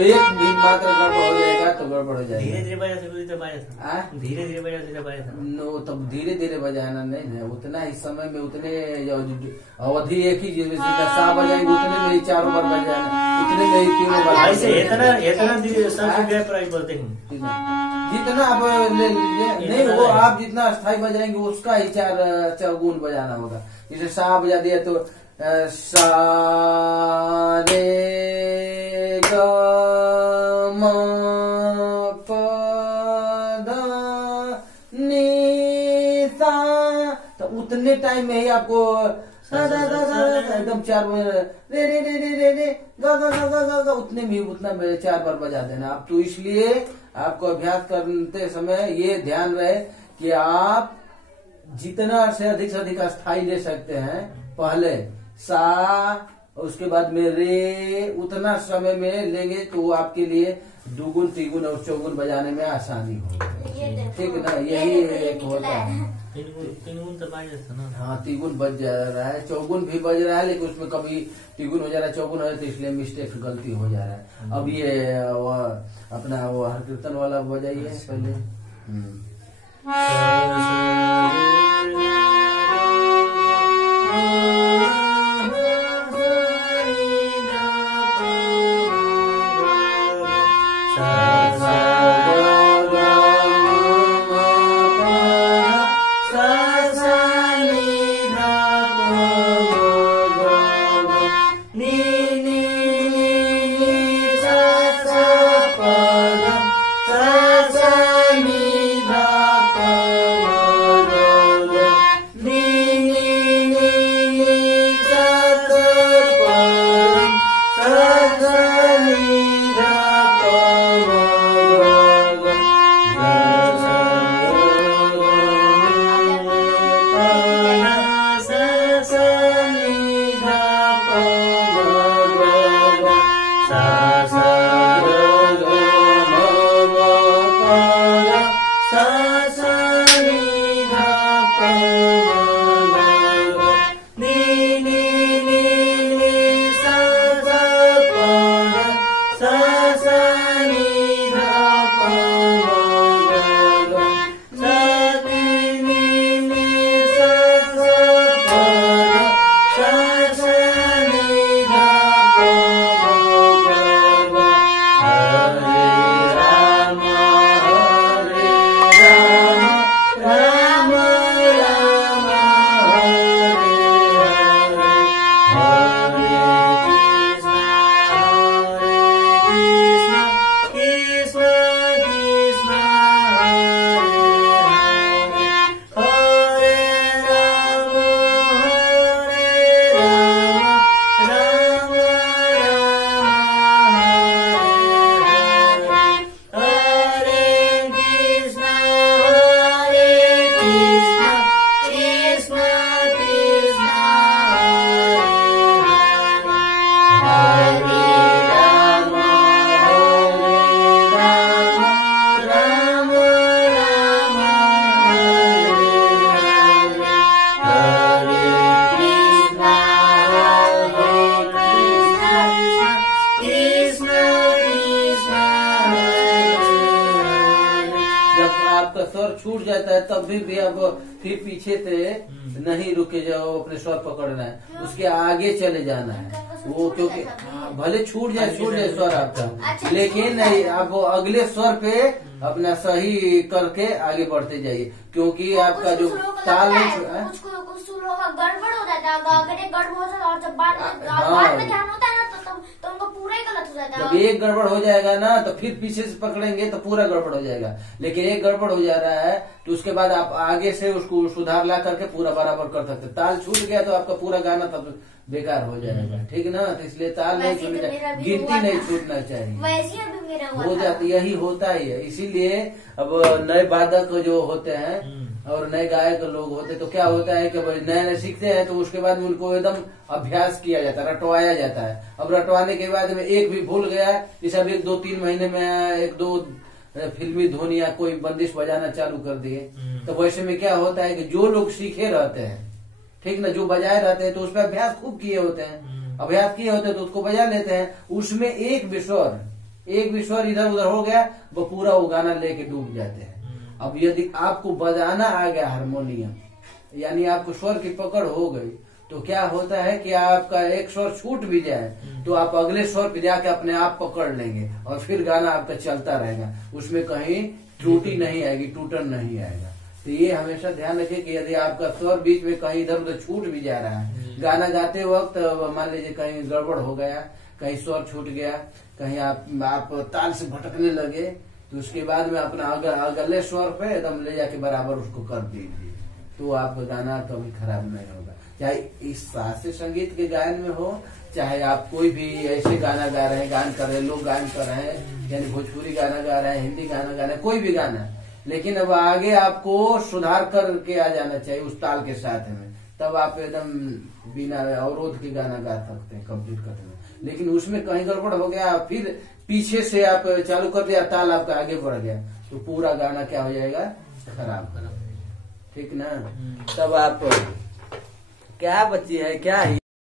एक भी मात्र गड़बड़ हो जाएगा तो गड़बड़ हो जाएगा। धीरे धीरे बजा धीरे धीरे बजा नो तब धीरे धीरे बजाना नहीं है उतना ही समय में उतने अवधि एक ही जितना सा बजाएंगे उतने में ही 4 बार बजाना उतने में ही 3 बार ऐसे इतना प्राइस बोलते हैं जितना आप नहीं वो आप जितना स्थाई बजाएंगे उसका ही 4 गुण बजाना होगा। जैसे सा बजा दिया तो सा रे ग म प ध नि सा तो उतने टाइम में ही आपको एकदम 4 रे रे रे रे रे रे ग ग ग ग उतने में उतना 4 बार बजा देना आप। तो इसलिए आपको अभ्यास करते समय ये ध्यान रहे कि आप जितना से अधिक स्थाई ले सकते हैं पहले सा उसके बाद में रे उतना समय में लेंगे तो वो आपके लिए 2 गुण 3 गुण और 4 गुण बजाने में आसानी होगी। ठीक ना यही एक होता है। 3 गुण तो बज जाता ना। हाँ 3 गुण बज जा रहा है 4 गुण भी बज रहा है लेकिन उसमें कभी 3 गुण हो जा रहा है 4 गुण हो रहा है तो इसलिए मिस्टेक गलती हो जा रहा है। अब ये अपना वो हर कीर्तन वाला बजाइए पहले। आपका स्वर छूट जाता है तब भी आप फिर पीछे से नहीं रुके जाओ, अपने स्वर पकड़ना है, उसके आगे चले जाना है वो, क्योंकि भले छूट जाए स्वर आपका, लेकिन आप वो अगले स्वर पे अपना सही करके आगे बढ़ते जाइए, क्योंकि आपका जो ताल कुछ सुरों का गड़बड़ हो जाता है, गड़बड़ हो जाता है, और जब बाद में ध्यान होता है ना तो उनको पूरा ही गलत हो जाता है। जब एक गड़बड़ हो जाएगा ना तो फिर पीछे से पकड़ेंगे तो पूरा गड़बड़ हो जाएगा, लेकिन एक गड़बड़ हो जा रहा है तो उसके बाद आप आगे से उसको सुधार ला करके पूरा बराबर कर सकते। ताल छूट गया तो आपका पूरा गाना तब बेकार हो जाएगा, ठीक ना। तो इसलिए ताल नहीं छूटनी चाहिए, गिनती नहीं छूटना चाहिए, वैसे अभी मेरा हो जाती, यही होता ही है। इसीलिए अब नए वादक जो होते हैं और नए गायक लोग होते तो क्या होता है कि नए नए सीखते हैं तो उसके बाद में उनको एकदम अभ्यास किया जाता है, रटवाया जाता है। अब रटवाने के बाद में एक भी भूल गया, जैसे अब 1-2-3 महीने में 1-2 फिल्मी धुन या कोई बंदिश बजाना चालू कर दिए, तो वैसे में क्या होता है कि जो लोग सीखे रहते हैं, ठीक ना, जो बजाए रहते हैं तो उसमें अभ्यास खूब किए होते हैं, अभ्यास किए होते हैं तो उसको बजा लेते हैं, उसमें एक भी स्वर इधर उधर हो गया वो पूरा वो गाना लेके डूब जाते हैं। अब यदि आपको बजाना आ गया हारमोनियम, यानी आपको स्वर की पकड़ हो गई, तो क्या होता है कि आपका एक स्वर छूट भी जाए तो आप अगले स्वर पे जाके अपने आप पकड़ लेंगे और फिर गाना आपका चलता रहेगा, उसमें कहीं त्रुटि नहीं आएगी, टूटन नहीं आएगा। तो ये हमेशा ध्यान रखिए कि यदि आपका स्वर बीच में कहीं इधर उधर छूट भी जा रहा है, गाना गाते वक्त मान लीजिए कहीं गड़बड़ हो गया, कहीं स्वर छूट गया, कहीं आप ताल से भटकने लगे, तो उसके बाद में अपना अगले स्वर पे एकदम ले जाके बराबर उसको कर दीजिए, तो आपका गाना कभी खराब नहीं होगा। चाहे इस शास्त्रीय संगीत के गायन में हो, चाहे आप कोई भी ऐसे गाना गा रहे हैं, गान कर रहे हैं, लोग गान कर रहे हैं, यानी भोजपुरी गाना गा रहे हैं, हिंदी गाना गा रहे हैं, कोई भी गाना, लेकिन अब आगे आपको सुधार करके आ जाना चाहिए उस ताल के साथ में, तब आप एकदम बिना अवरोध के गाना गा सकते हैं कंप्लीट करते हैं। लेकिन उसमें कहीं गड़बड़ हो गया, फिर पीछे से आप चालू कर दिया, ताल आपका आगे बढ़ गया, तो पूरा गाना क्या हो जाएगा, खराब, ठीक ना। तब आप क्या बच्ची है क्या